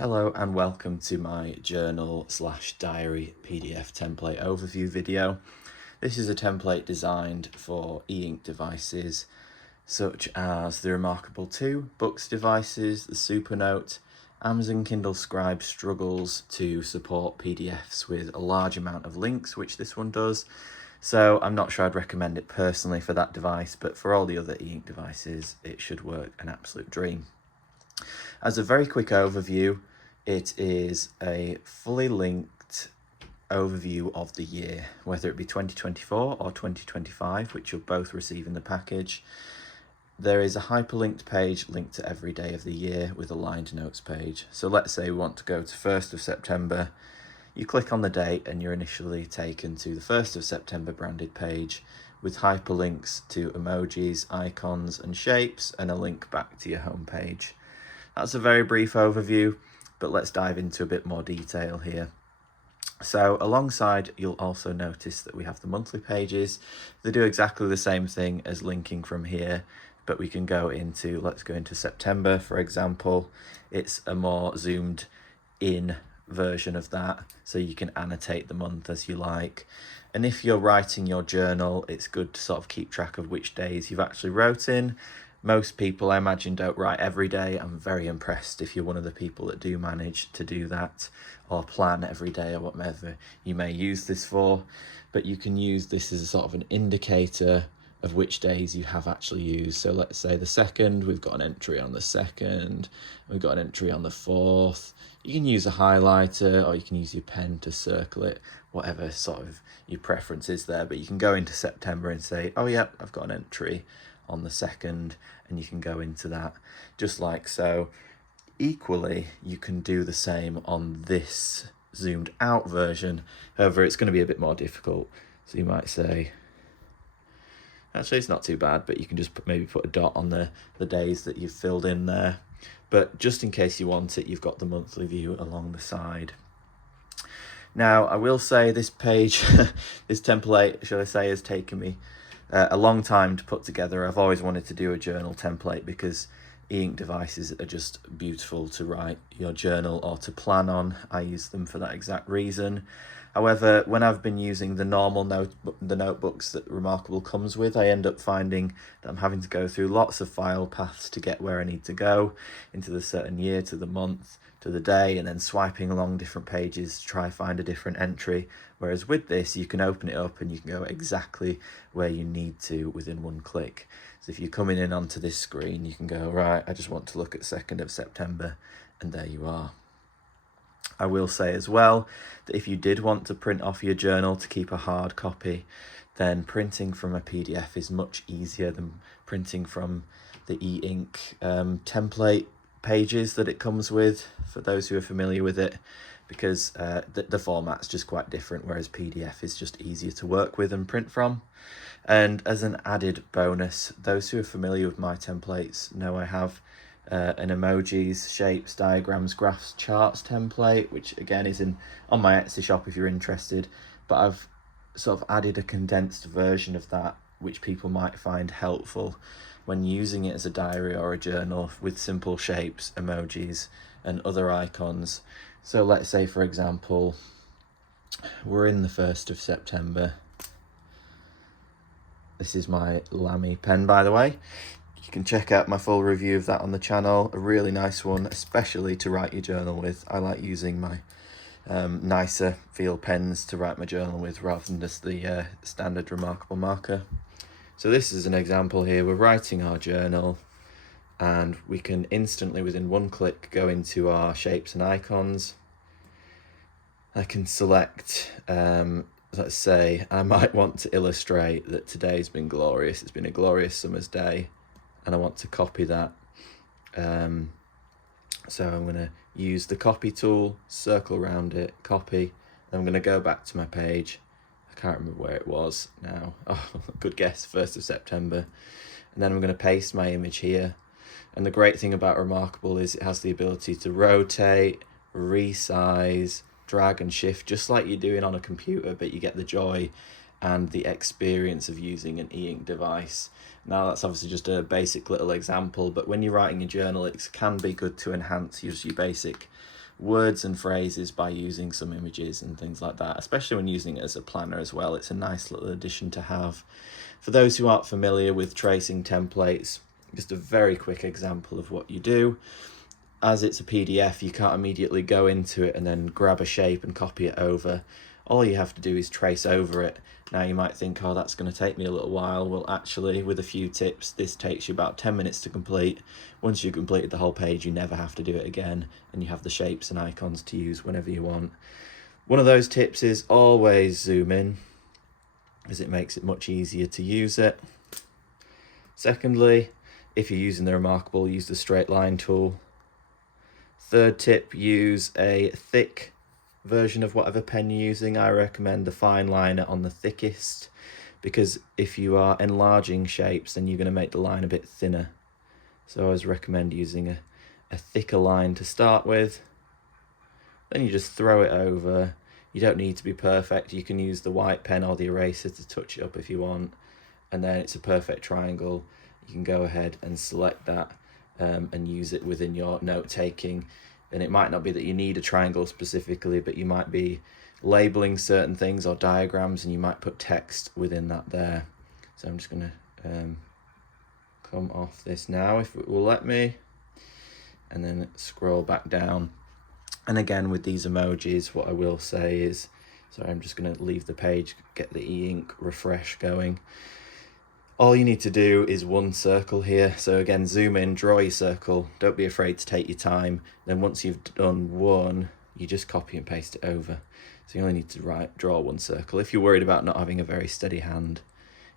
Hello and welcome to my journal/diary PDF template overview video. This is a template designed for e-ink devices such as the reMarkable 2, Books devices, the Supernote. Amazon Kindle Scribe struggles to support PDFs with a large amount of links, which this one does. So I'm not sure I'd recommend it personally for that device, but for all the other e-ink devices, it should work an absolute dream. As a very quick overview, it is a fully linked overview of the year, whether it be 2024 or 2025, which you'll both receive in the package. There is a hyperlinked page linked to every day of the year with a lined notes page. So let's say we want to go to 1st of September. You click on the date and you're initially taken to the 1st of September branded page with hyperlinks to emojis, icons and shapes and a link back to your home page. That's a very brief overview, but let's dive into a bit more detail here. So alongside, you'll also notice that we have the monthly pages. They do exactly the same thing as linking from here, but we can go into, let's go into September, for example. It's a more zoomed in version of that, so you can annotate the month as you like. And if you're writing your journal, it's good to sort of keep track of which days you've actually wrote in. Most people, I imagine, don't write every day. I'm very impressed if you're one of the people that do manage to do that or plan every day or whatever you may use this for. But you can use this as a sort of an indicator of which days you have actually used. So let's say the 2nd, we've got an entry on the 2nd, we've got an entry on the 4th. You can use a highlighter or you can use your pen to circle it, whatever sort of your preference is there. But you can go into September and say, oh yeah, I've got an entry on the 2nd, and you can go into that just like so. Equally, you can do the same on this zoomed out version. However, it's going to be a bit more difficult. So you might say, actually it's not too bad, but you can just maybe put a dot on the days that you've filled in there. But just in case you want it, you've got the monthly view along the side. Now, I will say this page, this template, should I say, has taken me a long time to put together. I've always wanted to do a journal template because e-ink devices are just beautiful to write your journal or to plan on. I use them for that exact reason. However, when I've been using the normal notebooks that reMarkable comes with, I end up finding that I'm having to go through lots of file paths to get where I need to go, into the certain year, to the month, to the day, and then swiping along different pages to try find a different entry. Whereas with this, you can open it up and you can go exactly where you need to within one click. So if you're coming in onto this screen, you can go, right, I just want to look at 2nd of September, and there you are. I will say as well that if you did want to print off your journal to keep a hard copy, then printing from a PDF is much easier than printing from the e-ink template pages that it comes with, for those who are familiar with it, because the format's just quite different, whereas PDF is just easier to work with and print from. And as an added bonus, those who are familiar with my templates know I have an emojis, shapes, diagrams, graphs, charts template, which again is on my Etsy shop if you're interested. But I've sort of added a condensed version of that, which people might find helpful when using it as a diary or a journal, with simple shapes, emojis, and other icons. So let's say, for example, we're in the 1st of September. This is my Lamy pen, by the way. You can check out my full review of that on the channel. A really nice one, especially to write your journal with. I like using my nicer feel pens to write my journal with rather than just the standard reMarkable marker. So this is an example here. We're writing our journal and we can instantly, within one click, go into our shapes and icons. I can select, let's say, I might want to illustrate that today's been glorious. It's been a glorious summer's day, and I want to copy that. So I'm going to use the copy tool, circle around it, copy. Then I'm going to go back to my page. I can't remember where it was now. Oh, good guess, 1st of September. And then I'm going to paste my image here. And the great thing about reMarkable is it has the ability to rotate, resize, drag and shift, just like you're doing on a computer, but you get the joy and the experience of using an e-ink device. Now that's obviously just a basic little example, but when you're writing a journal, it can be good to enhance your basic words and phrases by using some images and things like that, especially when using it as a planner as well. It's a nice little addition to have. For those who aren't familiar with tracing templates, just a very quick example of what you do. As it's a PDF, you can't immediately go into it and then grab a shape and copy it over. All you have to do is trace over it. Now you might think, oh, that's going to take me a little while. Well, actually, with a few tips, this takes you about 10 minutes to complete. Once you've completed the whole page, you never have to do it again, and you have the shapes and icons to use whenever you want. One of those tips is always zoom in, as it makes it much easier to use it. Secondly, if you're using the reMarkable, use the straight line tool. Third tip, use a thick version of whatever pen you're using. I recommend the fine liner on the thickest, because if you are enlarging shapes, then you're going to make the line a bit thinner. So I always recommend using a thicker line to start with. Then you just throw it over. You don't need to be perfect. You can use the white pen or the eraser to touch it up if you want. And then it's a perfect triangle. You can go ahead and select that and use it within your note taking. And it might not be that you need a triangle specifically, but you might be labeling certain things or diagrams, and you might put text within that there. So I'm just going to come off this now, if it will let me, and then scroll back down. And again, with these emojis, what I will say is, sorry, I'm just going to leave the page, get the e-ink refresh going. All you need to do is one circle here. So again, zoom in, draw your circle. Don't be afraid to take your time. Then once you've done one, you just copy and paste it over. So you only need to draw one circle. If you're worried about not having a very steady hand,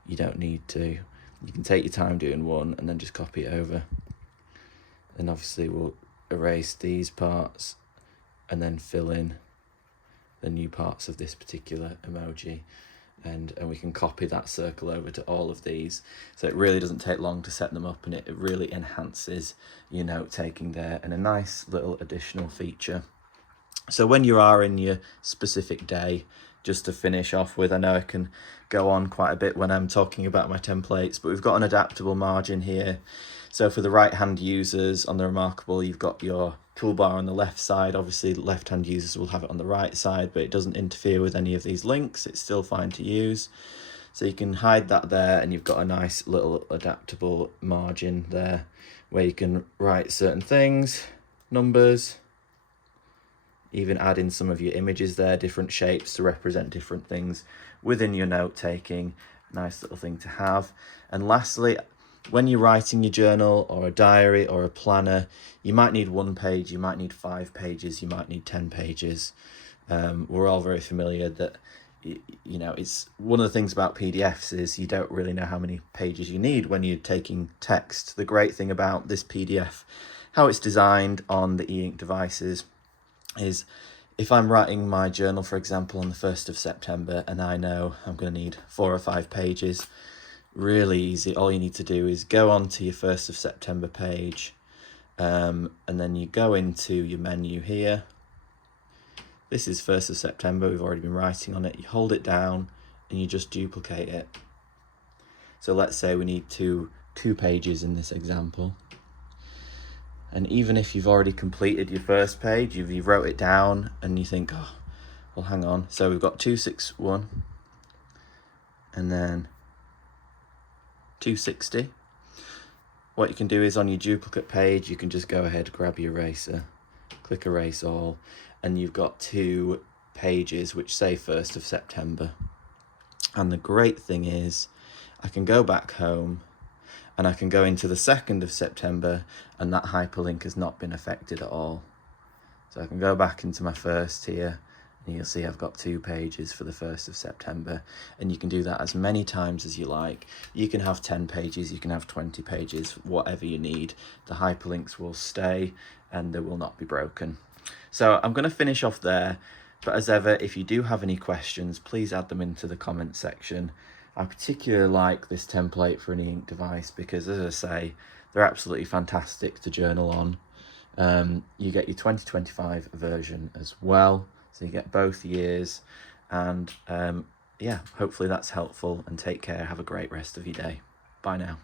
you don't need to. You can take your time doing one and then just copy it over. Then obviously we'll erase these parts and then fill in the new parts of this particular emoji. And we can copy that circle over to all of these. So it really doesn't take long to set them up, and it really enhances your note taking there, and a nice little additional feature. So when you are in your specific day, just to finish off with, I know I can go on quite a bit when I'm talking about my templates, but we've got an adaptable margin here. So for the right hand users on the reMarkable, you've got your toolbar on the left side. Obviously left hand users will have it on the right side, but it doesn't interfere with any of these links. It's still fine to use. So you can hide that there, and you've got a nice little adaptable margin there where you can write certain things, numbers, even add in some of your images there, different shapes to represent different things within your note taking. Nice little thing to have. And lastly, when you're writing your journal or a diary or a planner, you might need 1 page, you might need 5 pages, you might need 10 pages. We're all very familiar that, you know, it's one of the things about PDFs is you don't really know how many pages you need when you're taking text. The great thing about this PDF, how it's designed on the e-ink devices, is if I'm writing my journal, for example, on the 1st of September, and I know I'm going to need 4 or 5 pages, really easy. All you need to do is go on to your 1st of September page, and then you go into your menu here. This is 1st of September, we've already been writing on it. You hold it down and you just duplicate it. So let's say we need two pages in this example. And even if you've already completed your first page, you wrote it down and you think, oh, well, hang on. So we've got 261 and then 260. What you can do is on your duplicate page, you can just go ahead, grab your eraser, click erase all, and you've got 2 pages which say 1st of September. And the great thing is I can go back home and I can go into the 2nd of September and that hyperlink has not been affected at all. So I can go back into my first here and you'll see I've got 2 pages for the 1st of September, and you can do that as many times as you like. You can have 10 pages, you can have 20 pages, whatever you need. The hyperlinks will stay and they will not be broken. So I'm going to finish off there, but as ever, if you do have any questions, please add them into the comment section. I particularly like this template for an e-ink device because, as I say, they're absolutely fantastic to journal on. You get your 2025 version as well, so you get both years, and yeah, hopefully that's helpful, and take care. Have a great rest of your day. Bye now.